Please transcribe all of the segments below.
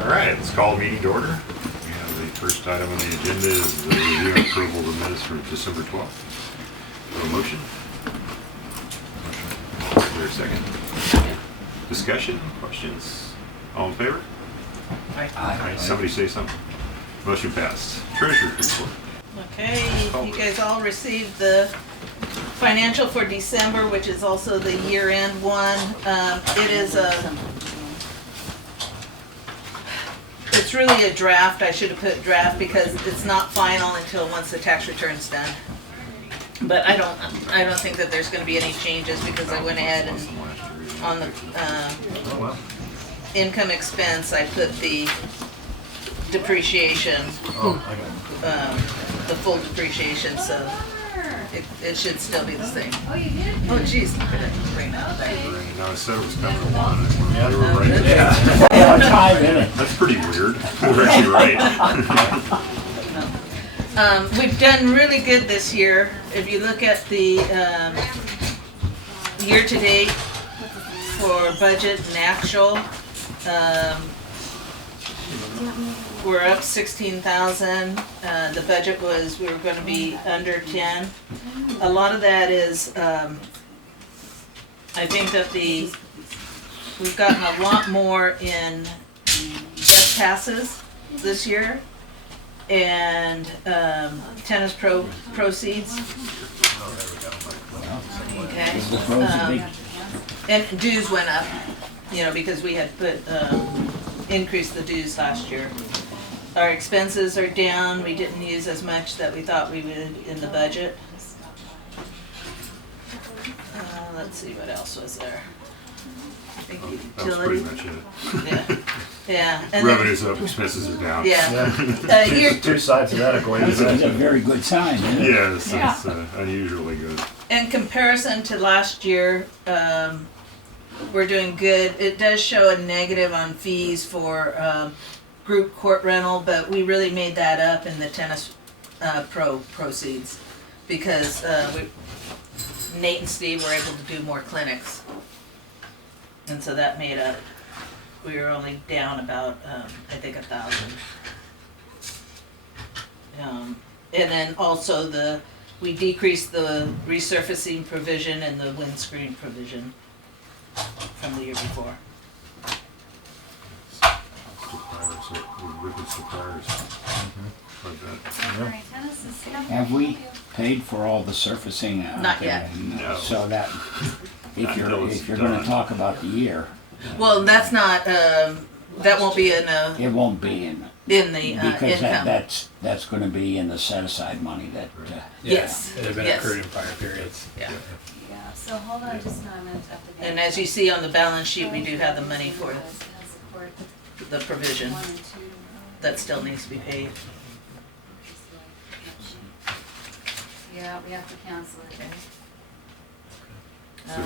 All right, let's call the meeting to order. We have the first item on the agenda is the review and approval of the minutes from December 12th. A motion? Motion. Is there a second? Discussion? Questions? All in favor? Aye. Somebody say something. Motion passed. Treasurer's report. Okay, you guys all received the financial for December, which is also the year-end one. It's really a draft. I should have put draft because it's not final until once the tax return's done. But I don't think that there's going to be any changes because I went ahead and on the income expense I put the depreciation, the full depreciation, so it should still be the same. Oh, you did? Oh, jeez, look at it. Bring that back. No, I said it was coming to one. They were right. Yeah. That's pretty weird. We're actually right. We've done really good this year. If you look at the year-to-date for budget and actual, we're up 16,000. The budget was, we were going to be under 10. A lot of that is, I think that we've gotten a lot more in bus passes this year and tennis proceeds. Okay. And dues went up, because we had increased the dues last year. Our expenses are down. We didn't use as much that we thought we would in the budget. Let's see, what else was there? I think That was pretty utility. much it. Yeah. And Revenues up, expenses are down. Yeah. Two sides of that equation. That's a very good sign, isn't it? Yes, it's unusually good. In comparison to last year, we're doing good. It does show a negative on fees for group court rental, but we really made that up in the tennis proceeds because Nate and Steve were able to do more clinics, and so that made up. We were only down about I think 1,000. And then also we decreased the resurfacing provision and the windscreen provision from the year before. Have we paid for all the surfacing out Not there? yet. No. So that, if you're going to talk about the year, Well, that's not, that won't be in it won't be in, the because income. that's going to be in the set aside money that, Yes, It had been yes. accrued in prior periods. Yeah. Yeah, so hold on just a moment. And as you see on the balance sheet, we do have the money for the provision that still needs to be paid. Yeah, we have to cancel it. So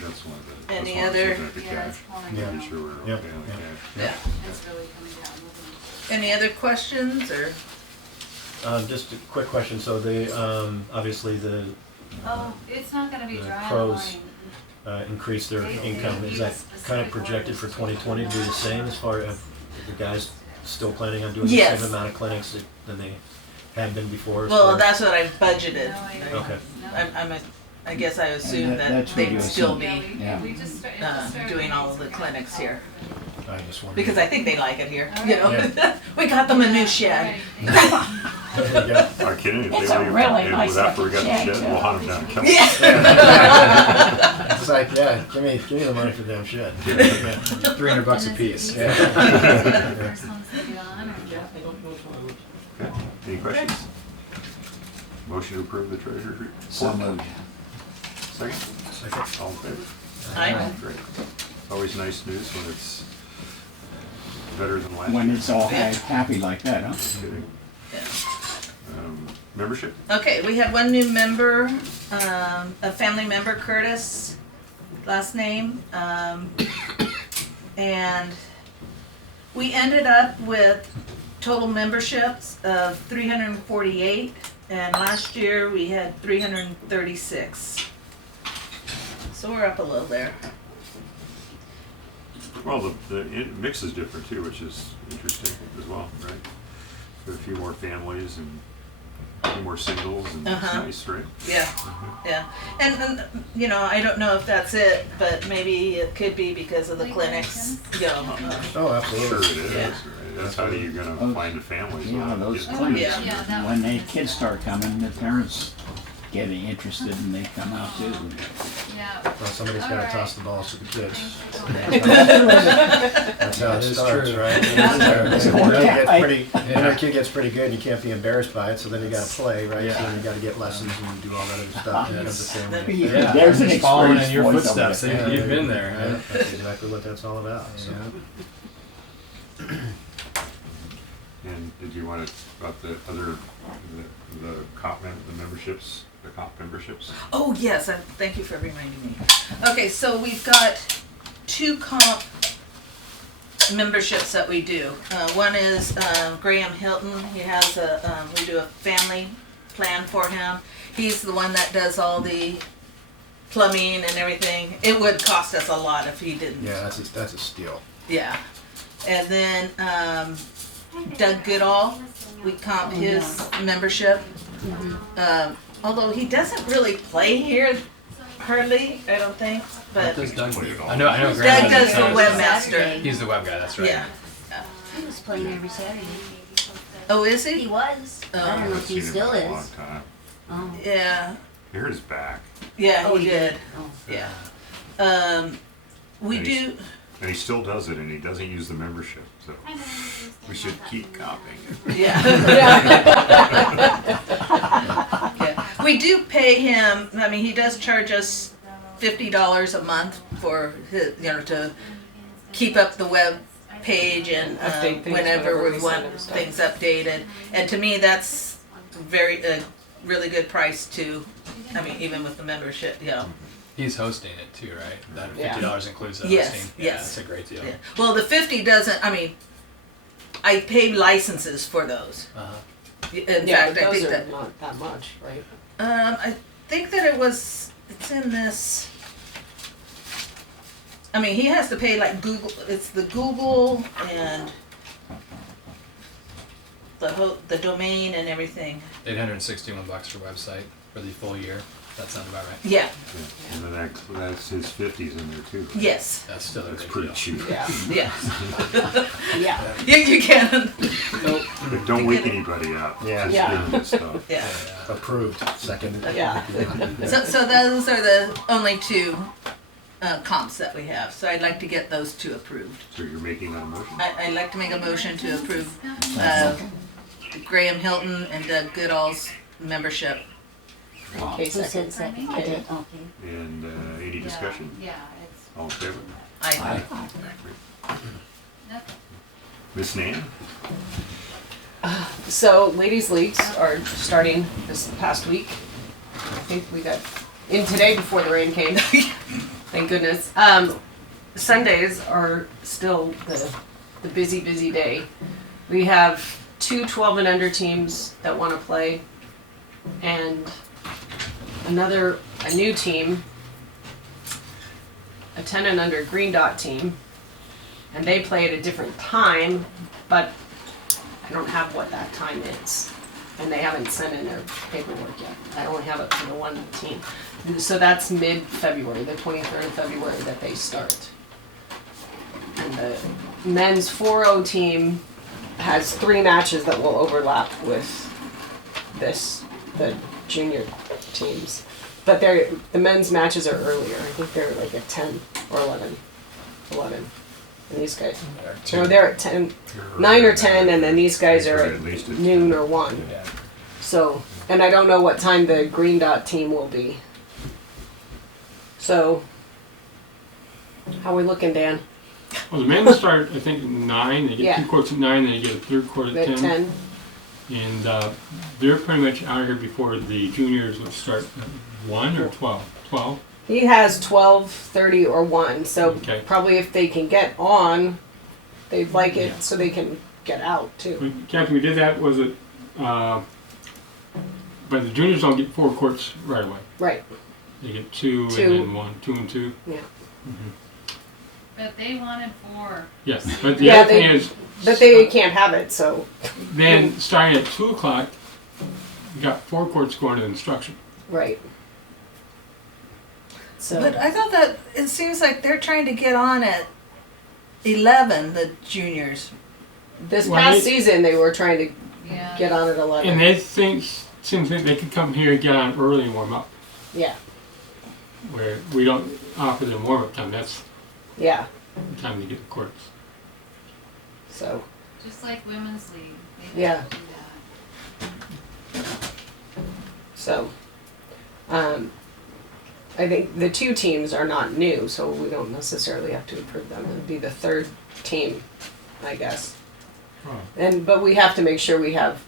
that's one of the. Any that's one of the other- things that Yeah, cash. it's pulling Yeah. down. Making sure we're okay Yep. on the cash. Yeah. It's really coming down. Any other questions or? Just a quick question. So obviously the Oh, it's not gonna be The dry pros. line. increase their income. Is that kind of projected for 2020 to be the same as far as the guys still planning on doing the Yes. same amount of clinics than they had been before? as Well, far- that's what I've budgeted. No, I- Okay. I guess I assumed that that's what you they'd still assumed. be Yeah. We just started doing all the clinics here. I just wondered. Because I think they like it here, Yeah. We got them a new shed. Yeah. Are you kidding? If It's they a leave, really if nice after we got the looking shed, shed, we'll too. hunt them down and kill them. Yeah. It's like, yeah, give me the money for the damn shit. Yeah. $300 a piece. Yeah. First ones to be on, or? Okay. Any questions? Motion to approve the treasurer's report. so moved. Second? Second. All in favor? Aye. Great. Always nice news when it's better than last When year. it's all Yeah. happy like that, huh? Just kidding. Yeah. Membership? Okay, we had one new member, a family member, Curtis, last name. And we ended up with total memberships of 348, and last year we had 336. So we're up a little there. Well, the mix is different too, which is interesting as well, right? Got a few more families and a few more singles, and it's nice, right? Yeah, yeah. And, you know, I don't know if that's it, but maybe it could be because of the clinics, you know. Oh, Sure absolutely. it is, Yeah. right? That's how you're gonna find a family. Yeah, those Yeah. clinics, Yeah. when the kids start coming, the parents get interested and they come out too. Yeah. Well, somebody's got to toss the balls to the kids. Thanks That's how it That is starts, true. right? When a kid gets pretty good, you can't be embarrassed by it, so then you got to play, right? Yeah. So then you got to get lessons and do all that other stuff. And it becomes a family. Yeah, there's an He's following in experienced your voice footsteps. over there. You've been there. Yeah, Right? that's exactly what that's all about. So. And did you want to, about the other, the memberships, the comp memberships? Oh, yes, thank you for reminding me. Okay, so we've got 2 comp memberships that we do. One is Graham Hilton. He has we do a family plan for him. He's the one that does all the plumbing and everything. It would cost us a lot if he didn't. Yeah, that's a steal. Yeah. And then Doug Goodall, we comp his membership. Although he doesn't really play here hardly, I don't think. But Does Doug? What do you call I know. Doug Graham does the does. webmaster. He's the web guy. That's right. Yeah. He was playing every Saturday. Oh, is He he? was. I don't know I've if he seen him still for a long is. time. Oh. Yeah. Here is back. Yeah, Oh, he did. Oh. Yeah. We And do. he's- And he still does it, and he doesn't use the membership, so we should keep copying it. Yeah. Yeah. We do pay him. I mean, he does charge us $50 a month for his, to keep up the web page and Update things whenever whenever we we want send him stuff. things updated. And to me, that's a really good price too. I mean, even with the membership, He's hosting it too, right? That Yeah. $50 includes the Yes, hosting. yes. Yeah, that's a great deal. Yeah. Well, the 50 doesn't. I mean, I pay licenses for those. Uh-huh. In Yeah, fact, but I those think are that. not that much, right? I think that it's in this. I mean, he has to pay like Google. It's the Google and the domain and everything. $861 for website for the full year. That sounds about right. Yeah. Yeah. And then that's his 50s in there too. Right? Yes. That's still a That's big pretty deal. cheap. Yeah. Yeah. Yeah. You can. But don't wake anybody up. Yeah. Just Yeah. give them this stuff. Yeah. Approved. Second. Yeah. So those are the only 2 comps that we have. So I'd like to get those 2 approved. So you're making that a motion? I'd like to make a motion to approve Graham Hilton and Doug Goodall's membership. Okay, Who said second. second? I did, okay. And any discussion? Yeah, it's, All in favor? I nothing. Miss Nan? So, ladies' leagues are starting this past week. I think we got in today before the rain came. Thank goodness. Sundays are still the busy day. We have 2 12 and under teams that want to play, and a new team, a 10 and under green dot team, and they play at a different time, but I don't have what that time is, and they haven't sent in their paperwork yet. I only have it for the one team. So that's mid-February, the 23rd of February that they start. And the men's 4-0 team has 3 matches that will overlap with the junior teams. But the men's matches are earlier. I think they're like at 10 or 11. And these guys, they're at 10, 9 or 10, and then these guys are At at least at noon or 1. Yeah. So, and I don't know what time the green dot team will be. So, how we looking, Dan? Well, the men start, I think, at 9. They get Yeah. 2 quarts at 9, then they get a third quart at 10. At 10? And they're pretty much out here before the juniors would start at 1 or 12. 12. He has 12, 30, or 1. So Okay. probably if they can get on, they'd like it Yeah. so they can get out too. Captain, we did that, was it, but the juniors don't get 4 quarts right away. Right. They get 2 2. and then 1, 2 and 2. Yeah. But they wanted 4. Yes, but the Yeah, other thing is, But they can't have it, so. then starting at 2 o'clock, you got 4 courts going to instruction. Right. So. But I thought that it seems like they're trying to get on at 11, the juniors. This Well, past they- season, they were trying to Yeah. get on at 11. And they seem to think they could come here and get on early and warm up, Yeah, where we don't offer them warm-up time. That's yeah. the time to get the courts. So, Just like women's league. They Yeah. have to do that. so, I think the 2 teams are not new, so we don't necessarily have to approve them. It'd be the 3rd team, I guess. But we have to make sure we have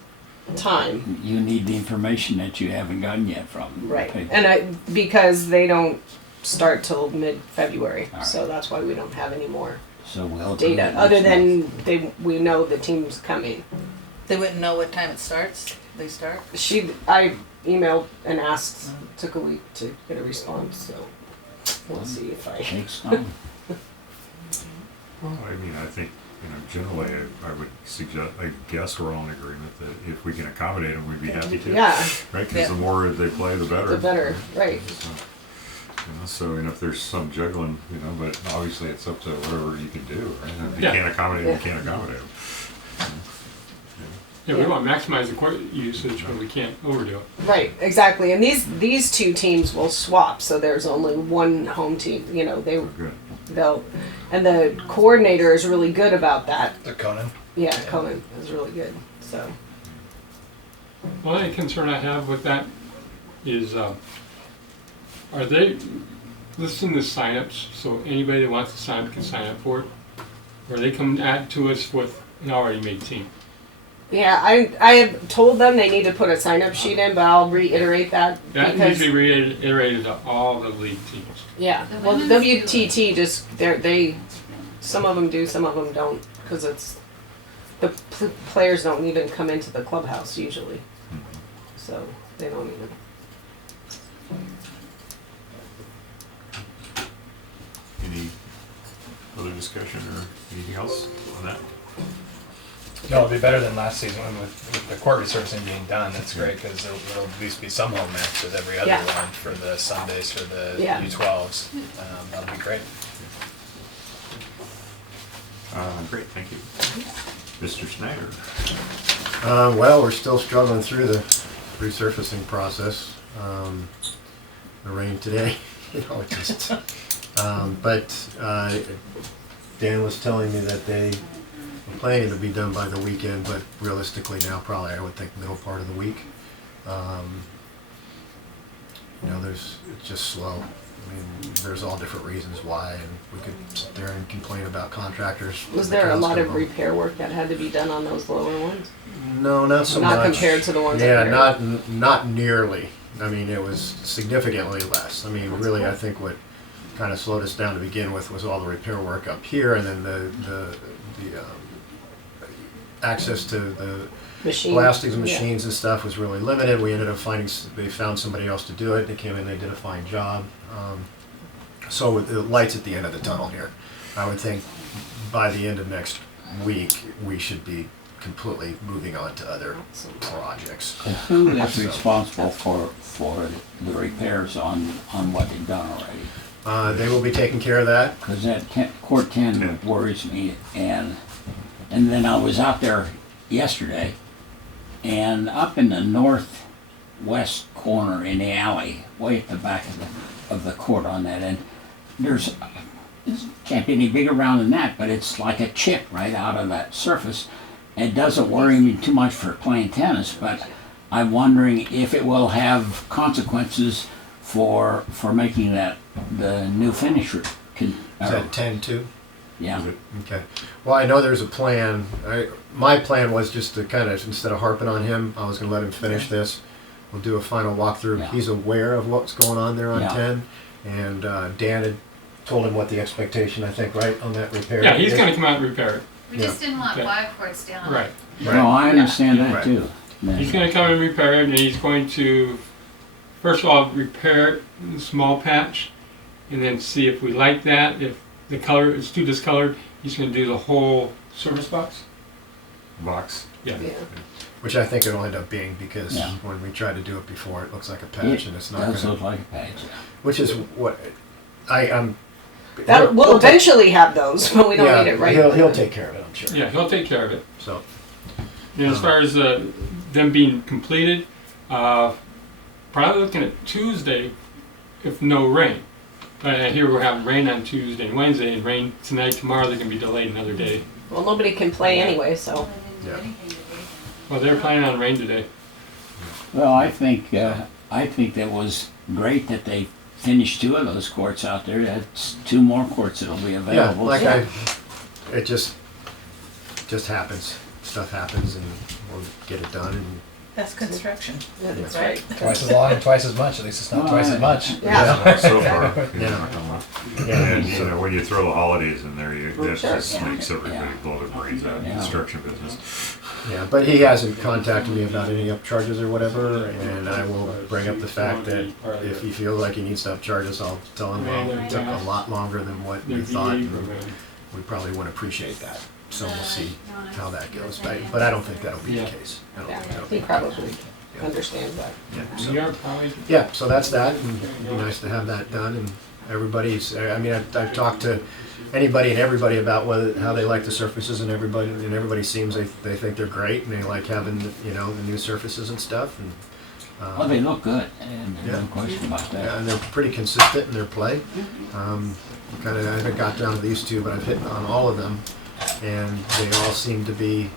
time. You need the information that you haven't gotten yet from. Right. Okay. And because they don't start till mid-February, All right. so that's why we don't have any more So we'll do data, that other next month. than we know the team's coming. They wouldn't know what time it starts. They start. I emailed and asked, took a week to get a response, so we'll see if I. Takes time. Well, I mean, I think, generally, I would suggest, I guess we're all in agreement that if we can accommodate them, we'd be happy to. Yeah, Right, because Yeah. the more they play, the better. the better, right. So, if there's some juggling, but obviously it's up to whatever you can do, right? And if you Yeah. can't accommodate them, you Yeah. can't accommodate them. Yeah, we want to maximize the court usage, but we can't overdo it. Right, exactly. And these 2 teams will swap, so there's only one home team. Good. They'll, and the coordinator is really good about that. The Conan. Yeah, Conan is really good. So. The only concern I have with that is, are they listing the signups so anybody that wants to sign up can sign up for it? Or they come add to us with an already made team? Yeah, I have told them they need to put a sign up sheet in, but I'll reiterate that That needs to be reiterated to all the league teams. yeah. The Well, the women's WTT just they some of them do, some of them don't, because it's the players don't even come into the clubhouse usually, so they don't even. Any other discussion or anything else on that? No, it'll be better than last season with the court resurfacing being done. That's great because there'll at least be some home match with every other Yeah. one for the Sundays for the Yeah. U12s. That'll be great. Great, thank you. Mr. Snyder. Well, we're still struggling through the resurfacing process. The rain today, it just. But Dan was telling me that they were planning to be done by the weekend, but realistically now, probably I would think middle part of the week. It's just slow. I mean, there's all different reasons why, and we could sit there and complain about contractors. Was the there a cows lot come of home. repair work that had to be done on those lower ones? No, not so Not much. compared to the ones Yeah, up here. not nearly. I mean, it was significantly less. I mean, really, I think what kind of slowed us down to begin with was all the repair work up here, and then the access to the Machine. blasting Yeah. machines and stuff was really limited. We ended up they found somebody else to do it. They came in, they did a fine job. So with the lights at the end of the tunnel here, I would think by the end of next week we should be completely moving on to other projects. And who is responsible for the repairs on what they've done already? They will be taking care of that. Because that Court 10 worries me, and then I was out there yesterday, and up in the northwest corner in the alley, way at the back of the court on that end, it can't be any bigger round than that, but it's like a chip right out of that surface. It doesn't worry me too much for playing tennis, but I'm wondering if it will have consequences for making that the new finisher. Is that 10-2? Yeah. Okay. Well, I know there's a plan. My plan was just to kind of, instead of harping on him, I was going to let him finish this. We'll do a final walkthrough. Yeah. He's aware of what's going on there on Yeah. 10. And Dan had told him what the expectation, I think, right, on that repair. Yeah, he's is. going to come out and repair it. We just didn't want Okay. 5 courts down. Right. No, I understand that Right. too. He's going to come and repair it, and he's going to, first of all, repair the small patch, and then see if we like that. If the color is too discolored, he's gonna do the whole service box. Box. Yeah. Yeah. Which I think it'll end up being, because Yeah. when we tried to do it before, it looks like a patch, and it's It not does gonna, look like a patch. which is what I'm. That, we'll he'll take- eventually have those, but we don't yeah, need it right He'll now. take care of it, I'm sure. Yeah, he'll take care of it. So, And as far as them being completed, probably looking at Tuesday, if no rain. But I hear we're having rain on Tuesday and Wednesday, and rain tonight, tomorrow. They're gonna be delayed another day. Well, nobody can play anyway, so. Yeah. Well, they're planning on rain today. Well, I think that was great that they finished 2 of those courts out there. That's 2 more courts that'll be yeah, available. like it just happens. Stuff happens, and we'll get it done. And That's construction. That's right. Twice as long, twice as much. At least it's not twice as much. Yeah. So far. Yeah. And you know, when you throw the holidays in there, that Sure. just makes everybody blow their brains out in the Yeah. construction business. yeah, but he hasn't contacted me about any upcharges or whatever, and I will bring up the fact that if he feels like he needs to upcharge us, I'll tell him, well, it took a lot longer than what we thought, and we probably wouldn't appreciate that. So we'll see how that goes, but I don't think that'll be the Yeah. case. I don't Yeah, think that'll he be probably understands that. yeah, so. We are probably. Yeah, so that's that, and it'd be nice to have that done, and everybody's, I mean, I've talked to anybody and everybody about how they like the surfaces, and everybody seems they think they're great, and they like having, the new surfaces and stuff, and, Well, they look good, and Yeah. no question about yeah, that. and they're pretty consistent in their play. I haven't got down to these 2, but I've hit on all of them, and they all seem to be,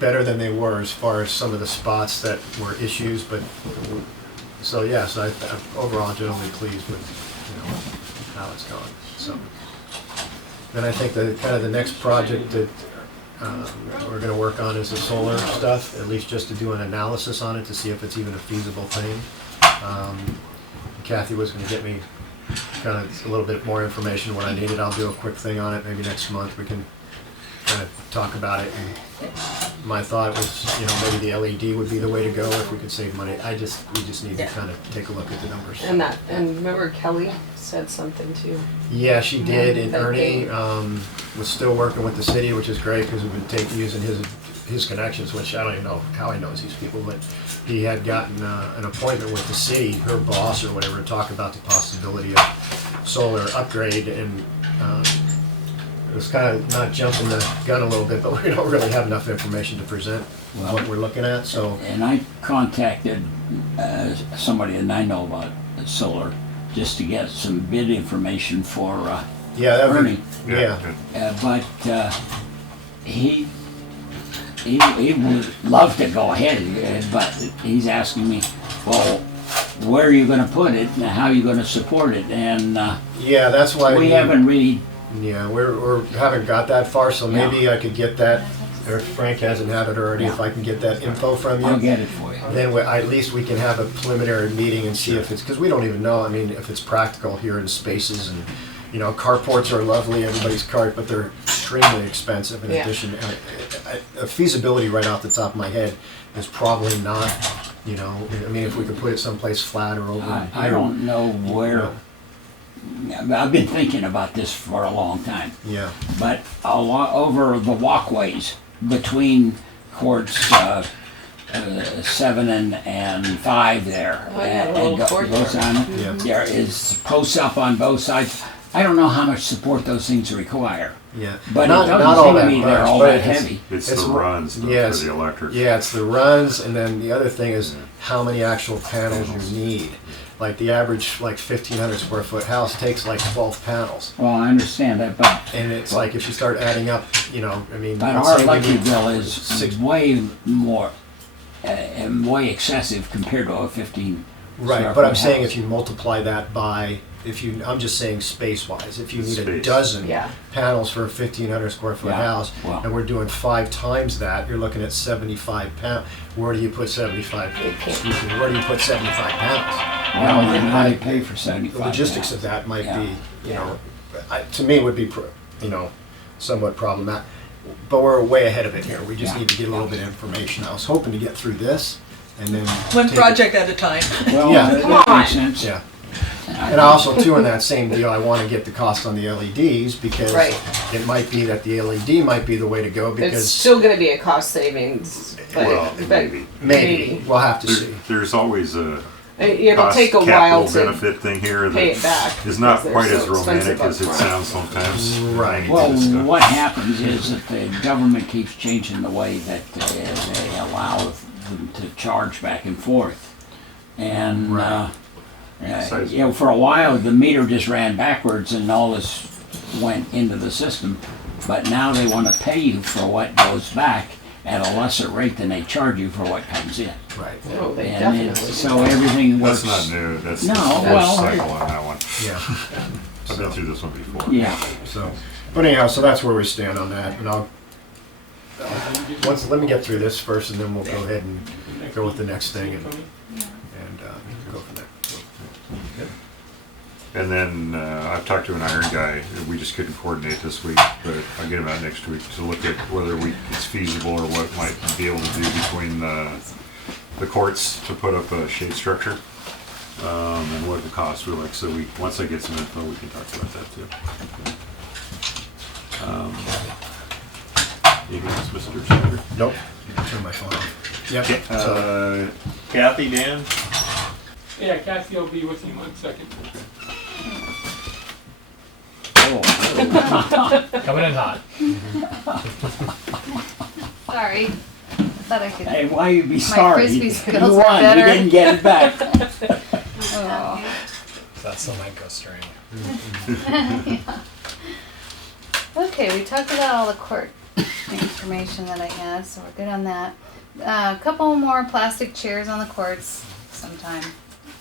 better than they were as far as some of the spots that were issues, but so I'm overall generally pleased with how it's gone. So then I think the next project that we're going to work on is the solar stuff, at least just to do an analysis on it to see if it's even a feasible thing. Kathy was going to get me kind of a little bit more information what I needed. I'll do a quick thing on it maybe next month. We can kind of talk about it. And my thought was, maybe the LED would be the way to go if we could save money. We just need to kind of take a look at the numbers. And remember Kelly said something too. Yeah, she did, and That Ernie they- was still working with the city, which is great because we've been using his connections, which I don't even know how he knows these people, but he had gotten an appointment with the city, her boss or whatever, to talk about the possibility of solar upgrade, and it was kind of not jumping the gun a little bit, but we don't really have enough information to present what we're looking at, so. And I contacted somebody that I know about solar, just to get some bid information for Yeah, that would Ernie. yeah. But he would love to go ahead, but he's asking me, well, where are you going to put it and how are you going to support it? And Yeah, that's why we haven't really. Yeah, we haven't got that far, so maybe I could get that, or if Frank hasn't had it already, if I can get that info from you. I'll get it for you. Then at least we can have a preliminary meeting and see if it's, because we don't even know, if it's practical here in spaces, and, carports are lovely, everybody's cart, but they're extremely expensive in Yeah. addition. A feasibility right off the top of my head is probably not, if we could put it someplace flat or over. I don't know where. I've been thinking about this for a long time, Yeah, but over the walkways between courts 7 and 5 there, Oh, yeah, the and little it court goes there. on. Yeah. There is posts up on both sides. I don't know how much support those things require, yeah. but Not it all doesn't seem that to me they're much, all but that it's- heavy. It's It's the ru- runs for yes. the electric. Yeah, it's the runs, and then the other thing is how many actual panels you need. Like the average 1,500 square foot house takes 12 panels, Well, I understand that, but and it's like if you start adding up, but let's our say we electric need bill is six- way more, way excessive compared to a 15. right. square But I'm foot saying house. if you multiply that by, I'm just saying space wise, if you need a Space. dozen Yeah. panels for a 1,500 square foot Yeah, house, well. and we're doing 5 times that, you're looking at 75 pounds. Where do you put 75? Excuse me. Where do you put 75 pounds? Well, You know, then how do you I- pay for The 75? logistics pounds? of that might Yeah. be, to me would be, somewhat problematic. But we're way ahead of it here. We just Yeah. need to get a little bit of information. I was hoping to get through this and then. One take it- project at a time. Well, Yeah. that Come makes on. sense. Yeah. And also too, in that same deal, I want to get the cost on the LEDs because Right. it might be that the LED might be the way to go It's because still gonna be a cost savings, Well, but maybe. maybe we'll have to see. There's always a it'll cost take a while capital to benefit thing here pay that it back. is not because quite they're as so expensive romantic as it upfront. sounds sometimes. Right. Well, This stuff. what happens is that the government keeps changing the way that they allow them to charge back and forth. And, you know, for a while, the meter just ran backwards and all this went into the system. But now they want to pay you for what goes back at a lesser rate than they charge you for what comes in. Right. Oh, they And definitely it's, do so that. everything works. That's not new. That's No, the first well, cycle on that one. Yeah. I've been through this one before. Yeah. So, but anyhow, so that's where we stand on that, and let me get through this first, and then we'll go ahead and go with the next thing and go from there. And then I've talked to an iron guy. We just couldn't coordinate this week, but I'll get him out next week to look at whether it's feasible or what might be able to do between the courts to put up a shade structure and what the cost would like. So once I get some info, we can talk about that too. Anything else, Mr. Snyder? Nope. Turn my phone off. Yep. So, Kathy, Dan? Yeah, Kathy will be with you in 1 second. Coming in hot. Sorry. Thought I could. Hey, why you be sorry? frisbee You skills were won. You better. didn't get it back. Oh. That still might go string. Okay, we talked about all the court information that I had, so we're good on that. A couple more plastic chairs on the courts sometime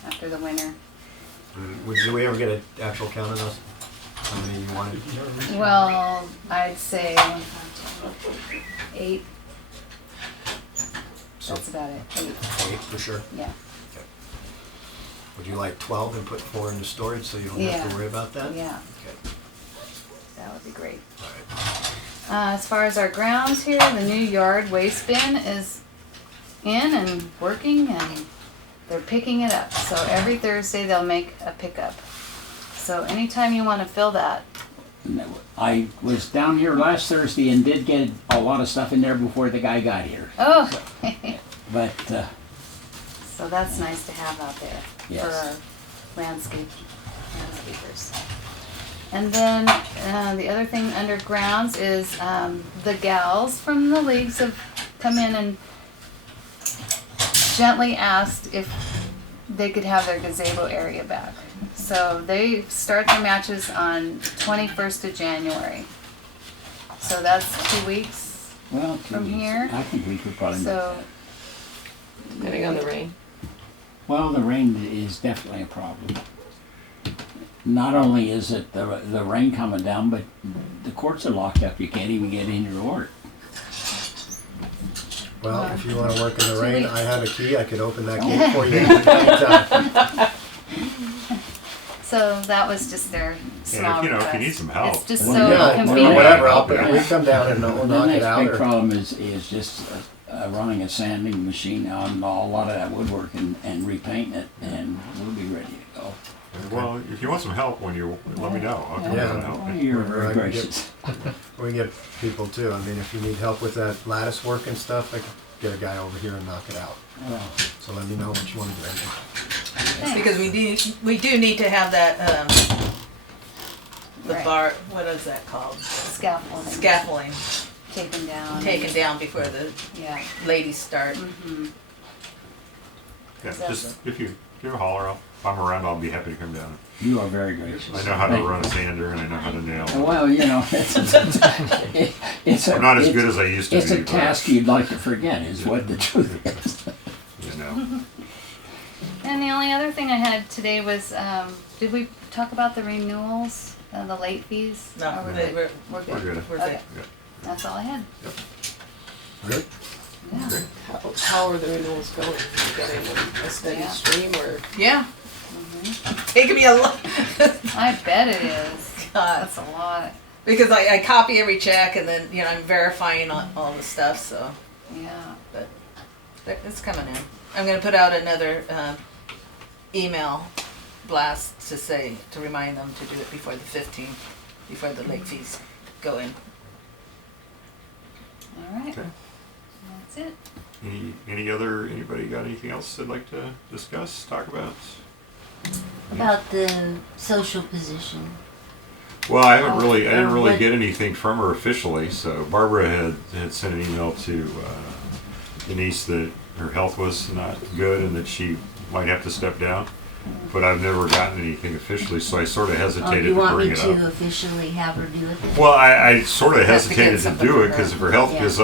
after the winter. did we ever get an actual count on those? How many you wanted? Well, I'd say 8. So That's about it. 8. 8 for sure. Yeah. Would you like 12 and put 4 into storage so you don't have Yeah. to worry about that? Yeah, Okay. that would be great. All right. As far as our grounds here, the new yard waste bin is in and working, and they're picking it up. So every Thursday they'll make a pickup. So anytime you want to fill that, I was down here last Thursday and did get a lot of stuff in there before the guy got here. oh, But so that's nice to have out there Yes. for our landscapers. And then the other thing under grounds is the gals from the leagues have come in and gently asked if they could have their gazebo area back. So they start their matches on 21st of January. So that's 2 weeks. well, From here? I think we could probably. So Depending on the rain. Well, the rain is definitely a problem. Not only is it the rain coming down, but the courts are locked up. You can't even get in your work. Well, if you want to work in the 2 rain, weeks. I have a key. I could open that gate for you anytime. So that was just their small if you request. need some help. It's just Well, so Yeah, convenient. whatever. Help We come down and we'll The knock it next out. big Or, problem is just running a sanding machine on a lot of that woodwork and repainting it, and we'll be ready to go. Well, if you want some help, let me know. I'll come Yeah. down and help. Oh, you're Wherever I very can get- gracious. we can get people too. I mean, if you need help with that lattice work and stuff, I could get a guy over here and knock it out. Well, So let me know what you want to do. Because we do need to have that, the Right. bar, what is that called? Scaffolding. Scaffolding Taken down. taken down before the Yeah. ladies start. Mm-hmm. Yeah, just if you give a holler, if I'm around, I'll be happy to come down. you are very gracious. I know how to run a sander and I know how to nail. Well, you know, it's I'm not as good as I used to It's be. a task you'd like to forget, is what the truth is. You know. And the only other thing I had today was, did we talk about the renewals, the late fees? No, Or we're good? good. We're good. We're Okay, good. that's all I had. Good. Yeah. How are the renewals going? You getting a steady Yeah. stream or? Yeah, Mhm. taking me a lot. I bet it is. God. That's a lot. Because I copy every check and then, I'm verifying all the stuff, so Yeah. it's coming in. I'm gonna put out another email blast to say, to remind them to do it before the 15th, before the late fees go in. All right, Okay. that's it. Anybody got anything else they'd like to discuss, talk about? About the social position. Well, I didn't really what- get anything from her officially, so Barbara had sent an email to Denise that her health was not good and that she might have to step down. But I've never gotten anything officially, so I sort of Oh, hesitated you to want bring me it to up. officially have her do it then? Well, I sort of have to get hesitated to something do from it because her. of her health. Yeah. Because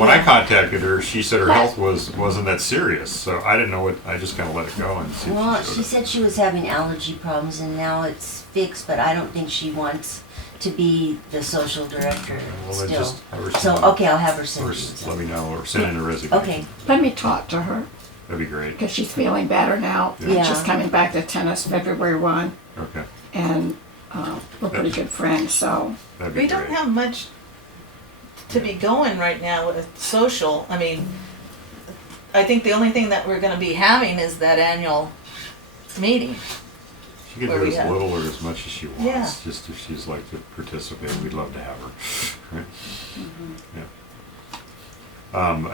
when I Yeah. contacted her, she said her Yeah. health wasn't that serious, so I didn't know what. I just kind of let it go and see. Well, if she she said she was having allergy problems and now it's fixed, but I don't think she wants to be the social director Well, then still. just have her So, send okay, I'll have her send or you let me something. know or send in a resignation. Okay, Let me talk to her, That'd be great. because she's feeling better now. Yeah. And she's Yeah. coming back to tennis February 1, Okay, and we're pretty good friends, so. that'd be We great. don't have much to be going right now with social. I mean, I think the only thing that we're gonna be having is that annual meeting. She can where do we as have- little or as much as she wants. Yeah. Just if she's like to participate, we'd love to have her. Right? Yeah.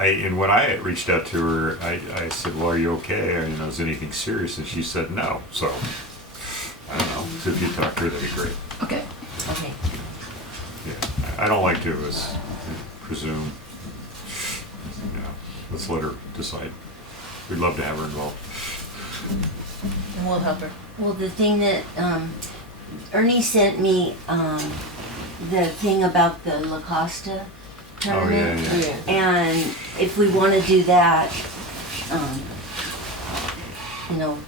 And when I reached out to her, I said, "Well, are you okay? You know, is anything serious?" And she said, "No." So I don't know. So if you talk to her, that'd be great. Okay. okay. Yeah. I don't like to presume. You know, let's let her decide. We'd love to have her involved. And we'll help her. Well, the thing that, Ernie sent me, the thing about the La Costa tournament. Oh, yeah. And if we want to do that, you know,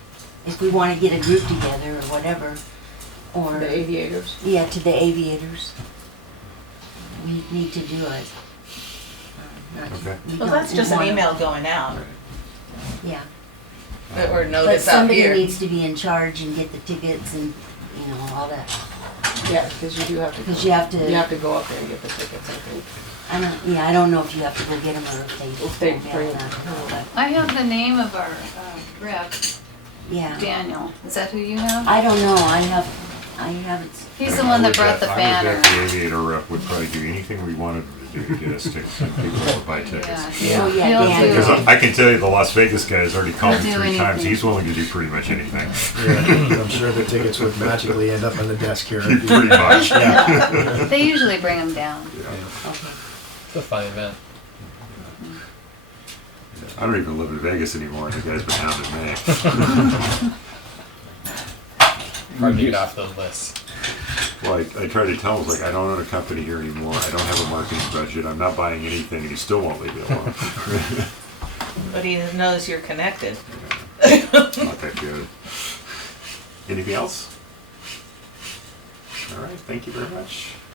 if we want to get a group together or whatever, or, The aviators. yeah, to the aviators, we need to do it. Okay. We Well, don't that's just an wanna- email going out, Yeah, or but notice out somebody here. needs to be in charge and get the tickets and, you know, all that. Yeah, because you do have to. Because you have to. You have to go up there and get the tickets, I think. I don't know if you have to go get them or if they. If they yeah, bring that, but, I have the name of our rep, yeah. Daniel. Is that who you have? I don't know, I haven't, He's the one that brought the I banner. would bet the aviator rep would probably do anything we wanted to do to get us tickets and people to buy tickets. Yeah. oh, yeah, He'll Dan. do- Because I can tell you the Las Vegas guy has already called me He'll do 3 times. anything. He's willing to do pretty much anything. Yeah, I'm sure the tickets would magically end up on the desk here. Pretty much. Yeah. They usually bring them down. Okay. It's a fun event. I don't even live in Vegas anymore, and the guy's been hounding me. Hard to get off those lists. Well, I tried to tell him, like, I don't own a company here anymore. I don't have a marketing budget. I'm not buying anything, and he still won't leave me alone. But he knows you're connected. Not that good. Anything else? All right, thank you very much.